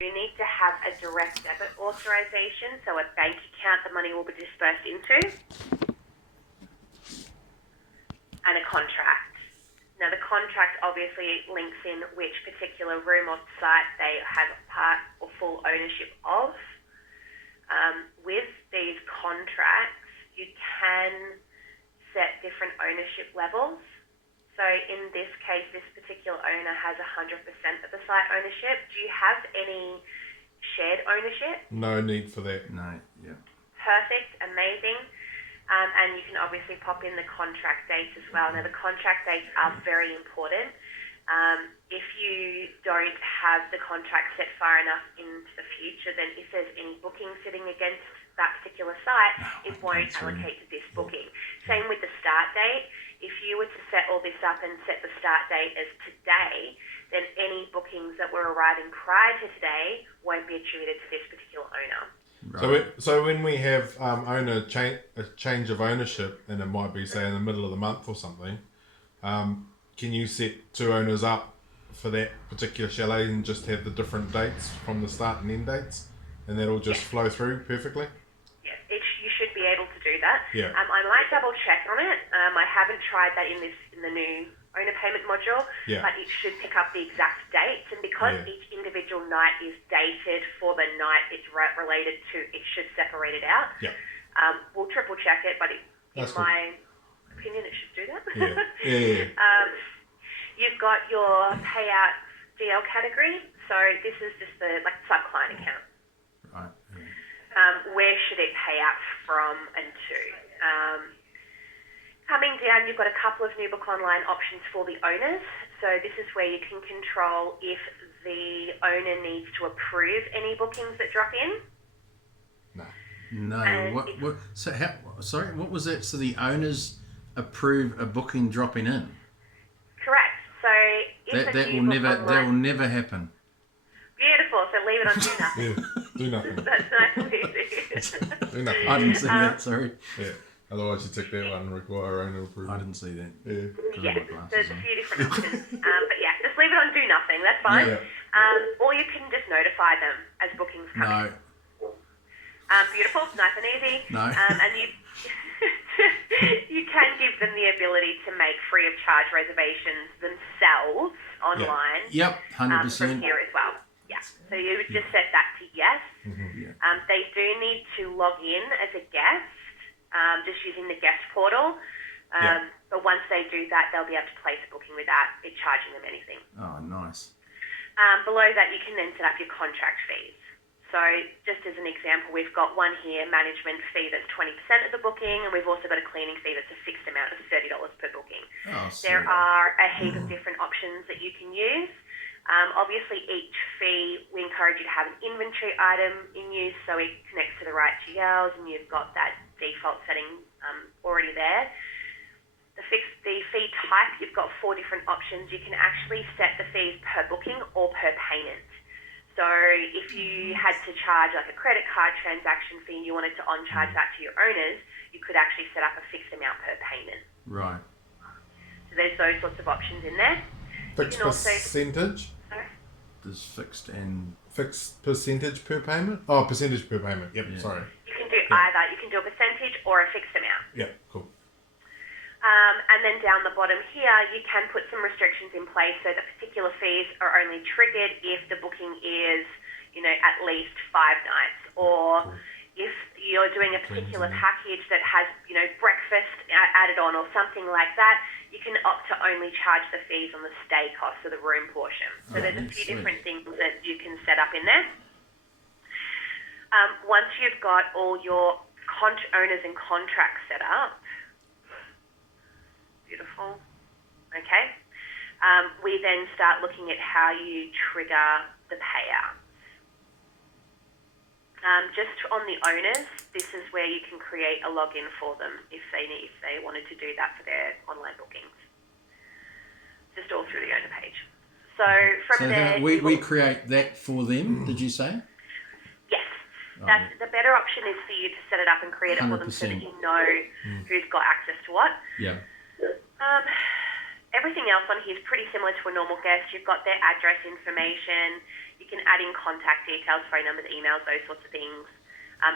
You need to have a direct debit authorization, so a bank account the money will be dispersed into, and a contract. Now, the contract obviously links in which particular room or site they have part or full ownership of. With these contracts, you can set different ownership levels. So in this case, this particular owner has 100% of the site ownership. Do you have any shared ownership? No need for that. No, yeah. Perfect, amazing. And you can obviously pop in the contract dates as well. Now, the contract dates are very important. If you don't have the contract set far enough into the future, then if there's any booking sitting against that particular site, it won't allocate to this booking. Same with the start date. If you were to set all this up and set the start date as today, then any bookings that were arriving prior to today won't be attributed to this particular owner. Right. So when we have a change of ownership, and it might be say in the middle of the month or something, can you set two owners up for that particular chalet and just have the different dates from the start and end dates, and that'll just flow through perfectly? Yes, you should be able to do that. Yeah. I might double check on it. I haven't tried that in the new owner payment module, but it should pick up the exact dates, and because each individual night is dated for the night it's related to, it should separate it out. Yeah. We'll triple check it, but in cool. my opinion, it should do that. Yeah. You've got your payout DL category, so this is just the sub-client account. Right. Where should it pay out from and to? Coming down, you've got a couple of new book online options for the owners. So this is where you can control if the owner needs to approve any bookings that drop in. No. Sorry, what was that? So the owners approve a booking dropping in? Correct. So if that will never happen. Beautiful. So leave it on do nothing. Do nothing. That's nice and easy. Do nothing. I didn't see that. Sorry. Yeah. Otherwise, you tick that one and require owner approval. I didn't see that. Yeah, there's a few different options. But yeah, just leave it on do nothing. That's fine. Yeah. Or you can just notify them as bookings come in. Beautiful, nice and easy. No. And you can give them the ability to make free of charge reservations themselves online. Yep, 100%. From here as well. Yeah. So you would just set that to yes. Yeah. They do need to log in as a guest, just using the guest portal. But once they do that, they'll be able to place a booking without it charging them anything. Oh, nice. Below that, you can then set up your contract fees. So just as an example, we've got one here, management fee that's 20% of the booking, and we've also got a cleaning fee that's a fixed amount of $30 per booking. Oh, there are a heap of different options that you can use. Obviously, each fee, we encourage you to have an inventory item in use so it connects to the right GLs, and you've got that default setting already there. The fee type, you've got 4 different options. You can actually set the fees per booking or per payment. So if you had to charge like a credit card transaction fee and you wanted to on-charge that to your owners, you could actually set up a fixed amount per payment. Right. So there's those sorts of options in there. Fixed percentage? There's fixed percentage per payment? Oh, percentage per payment. Yep, sorry. You can do either. You can do a percentage or a fixed amount. Yeah, cool. And then down the bottom here, you can put some restrictions in place so that particular fees are only triggered if the booking is, at least 5 nights, or if you're doing a particular package that has, breakfast added on or something like that, you can opt to only charge the fees on the stay cost, so the room portion. So there's a few different things that you can set up in there. Once you've got all your owners and contracts set up, beautiful. Okay. We then start looking at how you trigger the payouts. Just on the owners, this is where you can create a login for them if they wanted to do that for their online bookings. Just all through the owner page. So from there, we create that for them. Did you say? Yes. That's the better option is for you to set it up and create it for them so that you know who's got access to what. Yeah. Everything else on here is pretty similar to a normal guest. You've got their address information. You can add in contact details, phone numbers, emails, those sorts of things.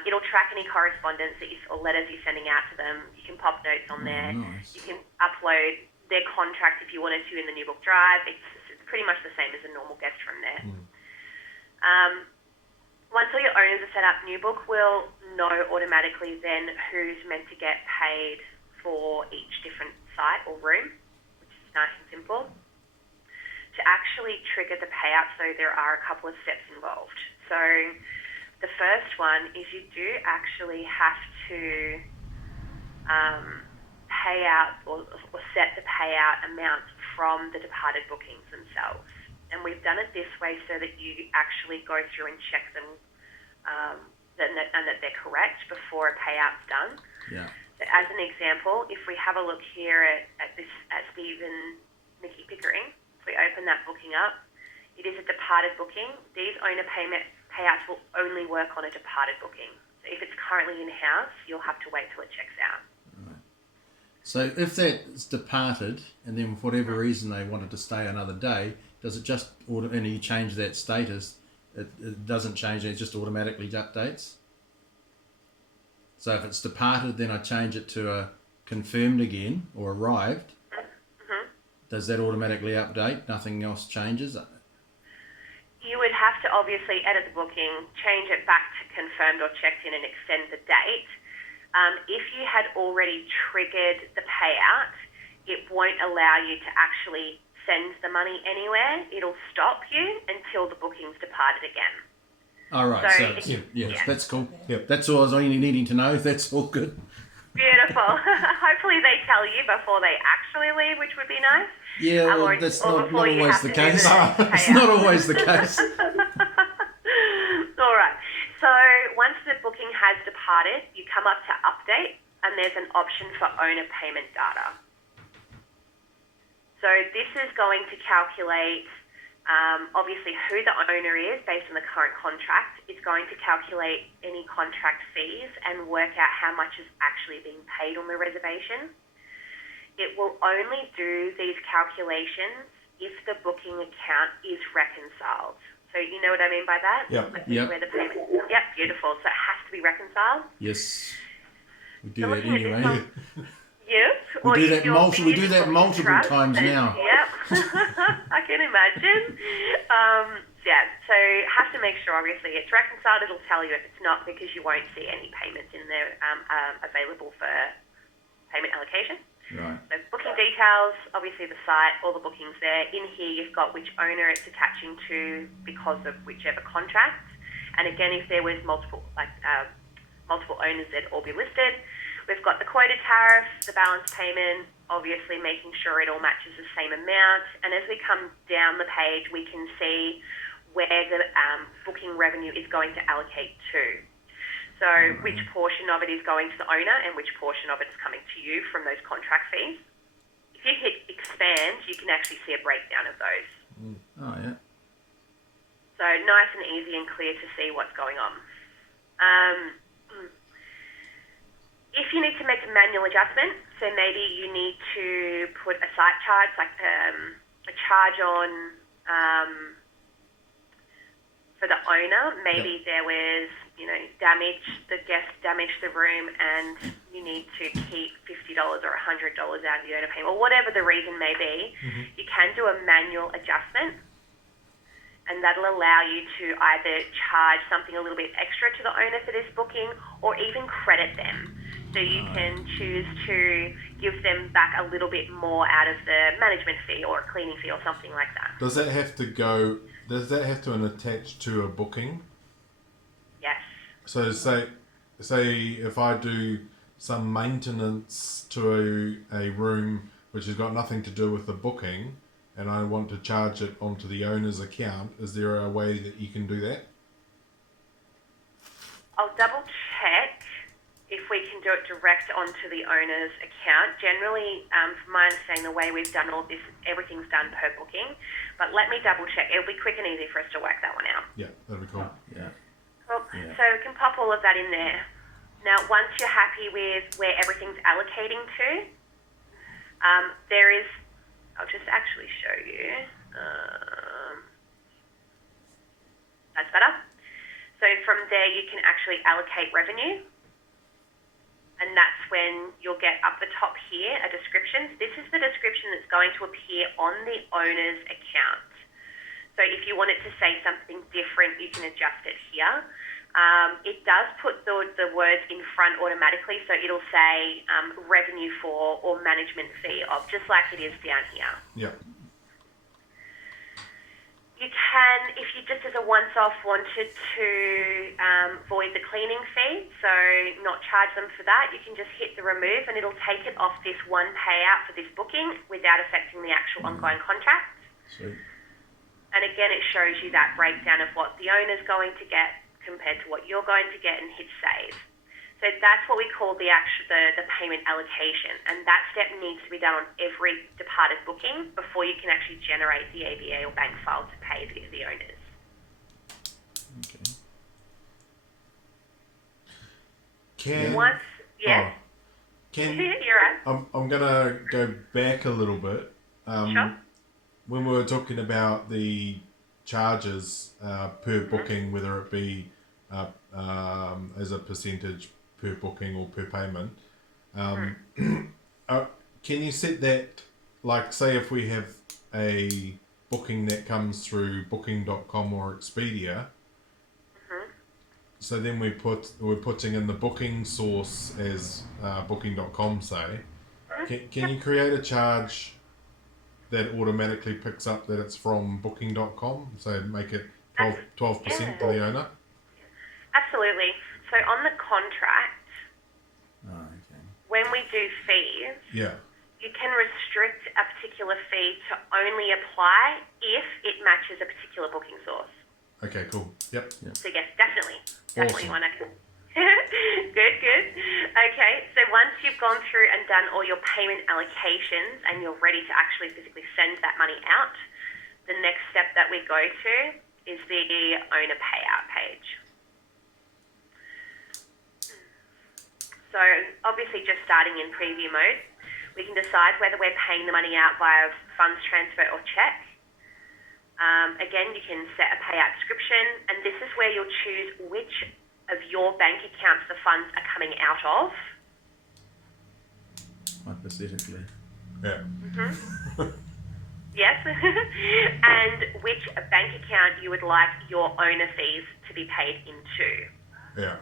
It'll track any correspondence or letters you're sending out to them. You can pop notes on there. Nice. You can upload their contract if you wanted to in the New Book Drive. It's pretty much the same as a normal guest from there. Once all your owners are set up, New Book will know automatically then who's meant to get paid for each different site or room, which is nice and simple. To actually trigger the payout, so there are a couple of steps involved. So the first one is you do actually have to pay out or set the payout amount from the departed bookings themselves. And we've done it this way so that you actually go through and check them and that they're correct before a payout's done. Yeah. So as an example, if we have a look here at Steve and Nikki Pickering, if we open that booking up, it is a departed booking. These owner payouts will only work on a departed booking. So if it's currently in-house, you'll have to wait till it checks out. Right. So if that's departed and then for whatever reason they wanted to stay another day, does it just, and you change that status, it doesn't change, it just automatically updates? So if it's departed, then I change it to a confirmed again or arrived. Does that automatically update? Nothing else changes? You would have to obviously edit the booking, change it back to confirmed or checked in and extend the date. If you had already triggered the payout, it won't allow you to actually send the money anywhere. It'll stop you until the booking's departed again. All right, so that's cool. Yep. That's all I was only needing to know. That's all good. Beautiful. Hopefully they tell you before they actually leave, which would be nice. Yeah, well, that's not always the case. It's not always the case. All right. So once the booking has departed, you come up to update, and there's an option for owner payment data. So this is going to calculate, obviously, who the owner is based on the current contract. It's going to calculate any contract fees and work out how much is actually being paid on the reservation. It will only do these calculations if the booking account is reconciled. So you know what I mean by that? Yep. Yep. Where the payment. Yep. Beautiful. So it has to be reconciled. Yes. We do that anyway. Yes. We do that multiple times now. Yep. I can imagine. So have to make sure, obviously, it's reconciled. It'll tell you if it's not, because you won't see any payments in there available for payment allocation. Right. So booking details, obviously the site, all the bookings there. In here you've got which owner it's attaching to because of whichever contract. And again, if there was multiple owners, they'd all be listed. We've got the quoted tariff, the balance payment, obviously making sure it all matches the same amount. And as we come down the page, we can see where the booking revenue is going to allocate to. So which portion of it is going to the owner and which portion of it is coming to you from those contract fees. If you hit expand, you can actually see a breakdown of those. Oh, yeah. So nice and easy and clear to see what's going on. If you need to make a manual adjustment, so maybe you need to put a site charge, like a charge on for the owner. Maybe there was, damage, the guest damaged the room and you need to keep $50 or $100 out of the owner payment, or whatever the reason may be, you can do a manual adjustment. And that'll allow you to either charge something a little bit extra to the owner for this booking or even credit them. So you can choose to give them back a little bit more out of the management fee or a cleaning fee or something like that. Does that have to attach to a booking? Yes. So say if I do some maintenance to a room which has got nothing to do with the booking, and I want to charge it onto the owner's account, is there a way that you can do that? I'll double check if we can do it direct onto the owner's account. Generally, from my understanding, the way we've done all this, everything's done per booking. But let me double check. It'll be quick and easy for us to work that one out. Yeah, that'd be cool. Yeah. Cool. Yeah. So we can pop all of that in there. Now, once you're happy with where everything's allocating to, there is... I'll just actually show you. That's better. So from there, you can actually allocate revenue. And that's when you'll get up the top here a description. This is the description that's going to appear on the owner's account. So if you want it to say something different, you can adjust it here. It does put the words in front automatically, so it'll say revenue for or management fee of, just like it is down here. Yeah. You can, if you just as a once-off wanted to void the cleaning fee, so not charge them for that, you can just hit the remove and it'll take it off this one payout for this booking without affecting the actual ongoing contract. Sweet. And again, it shows you that breakdown of what the owner's going to get compared to what you're going to get, and hit save. So that's what we call the payment allocation, and that step needs to be done on every departed booking before you can actually generate the ABA or bank file to pay the owners. Okay. Once, yeah. Can You're right. I'm gonna go back a little bit. Sure. When we were talking about the charges per booking, whether it be as a percentage per booking or per payment, can you set that, like say if we have a booking that comes through booking.com or Expedia, so then we're putting in the booking source as booking.com, say, can you create a charge that automatically picks up that it's from booking.com, so make it 12% to the owner? Absolutely. So on the contract, Okay. when we do fees, Yeah. you can restrict a particular fee to only apply if it matches a particular booking source. Okay, cool. Yep. So yes, definitely Awesome. you want to. Good. Okay, so once you've gone through and done all your payment allocations and you're ready to actually physically send that money out, the next step that we go to is the owner payout page. So obviously just starting in preview mode, we can decide whether we're paying the money out via funds transfer or check. Again, you can set a payout description, and this is where you'll choose which of your bank accounts the funds are coming out of. Hypothetically. Yeah. Yes. And which bank account you would like your owner fees to be paid into. Yeah.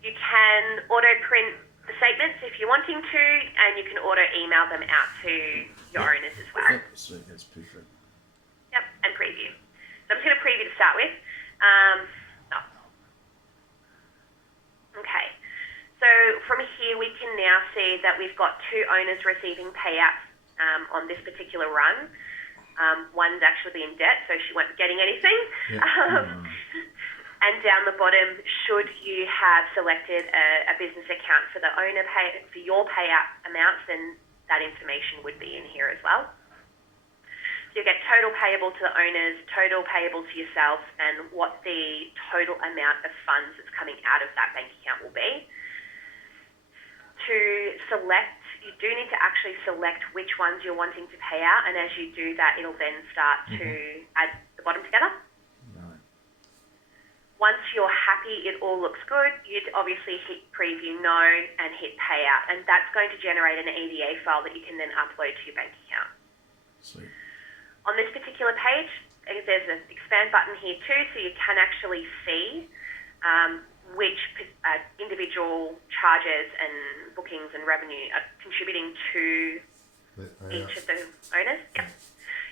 You can auto print the statements if you're wanting to, and you can auto email them out to your owners as well. Yep, sweet, that's perfect. Yep, and preview. So I'm just going to preview to start with. Okay. So from here we can now see that we've got two owners receiving payouts on this particular run. One's actually in debt, so she won't be getting anything. Yeah. And down the bottom, should you have selected a business account for the owner for your payout amounts, then that information would be in here as well. So you get total payable to the owners, total payable to yourself, and what the total amount of funds that's coming out of that bank account will be. To select, you do need to actually select which ones you're wanting to pay out, and as you do that, it'll then start to add the bottom together. Once you're happy, it all looks good, you'd obviously hit preview no and hit payout, and that's going to generate an EDA file that you can then upload to your bank account. Sweet. On this particular page, there's an expand button here too, so you can actually see which individual charges and bookings and revenue are contributing to each of the owners. Yep.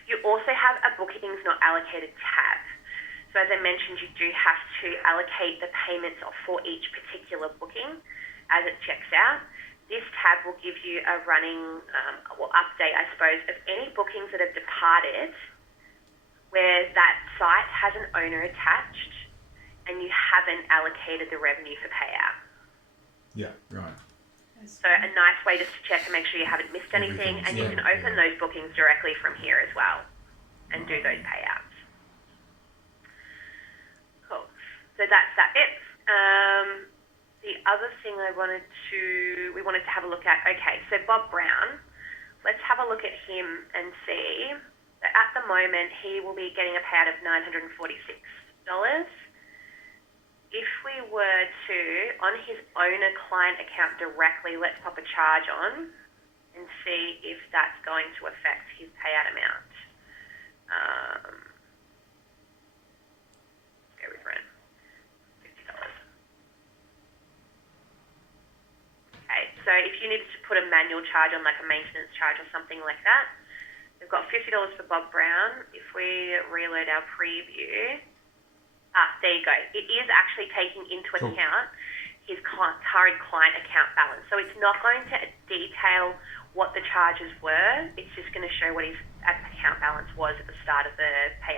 You also have a bookings not allocated tab. So as I mentioned, you do have to allocate the payments for each particular booking as it checks out. This tab will give you a running update, I suppose, of any bookings that have departed where that site has an owner attached and you haven't allocated the revenue for payout. Yeah. Right. So a nice way just to check and make sure you haven't missed anything, and you can open those bookings directly from here as well and do those payouts. Cool. So that's that bit. The other thing we wanted to have a look at. Okay, so Bob Brown. Let's have a look at him and see So at the moment, he will be getting a payout of $946. If we were to, on his owner client account directly, let's pop a charge on and see if that's going to affect his payout amount. Let's go with rent. $50. Okay, so if you needed to put a manual charge on, like a maintenance charge or something like that, we've got $50 for Bob Brown. If we reload our preview, there you go. It is actually taking into account his current client account balance. So it's not going to detail what the charges were. It's just going to show what his account balance was at the start of the payout